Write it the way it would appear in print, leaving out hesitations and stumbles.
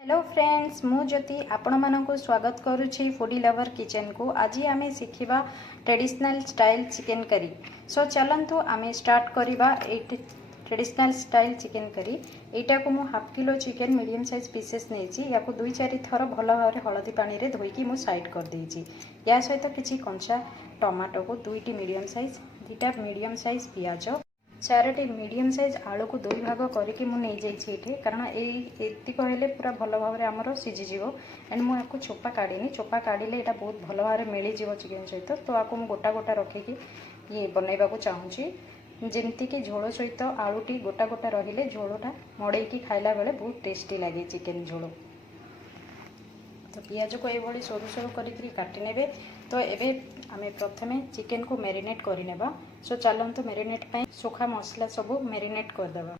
Hello friends मु ज्योति आपण मानक स्वागत करुछि फूडी लवर किचन को। आज आम शिखा ट्रेडिशनल स्टाइल चिकेन करी। सो चलतु आम स्टार्ट करवा ट्रेडिशनल स्टाइल चिकेन करी। यहाँ को मु half kilo chicken medium size pieces नहीं या दुई चार थर भल भाव हलदी पानी रे धोईकी मु साइड कर देछि। या सहित किछि कंचा टमाटो को दुईटी मीडियम साइज, दुईटा मीडियम साइज पियाज, चारोटी मीडियम साइज आलू को दुई भाग करके मुझे कारण ये कहले पूरा भल भाव में आमर सीझीज एंड मुझे चोपा काढ़ी चोपा काढ़े यहाँ बहुत भल भाव में मिल जाव चिकेन सहित। तो आपको मुझे गोटा गोटा रखिकी ये बनइबा चाहूँगी जमती कि झोल सहित आलूटी गोटा गोटा रहिले झोलटा मड़ेकी खाइला बेले बहुत टेस्टी लगे चिकेन झोल। तो पियाज को ये सरू सरू करी काटी नेबे। तो एबे आमे प्रथमे चिकेन को मैरिनेट करिनेबा। सो चलंतु मैरिनेट पई सुखा मसला सब मैरिनेट करदेबा।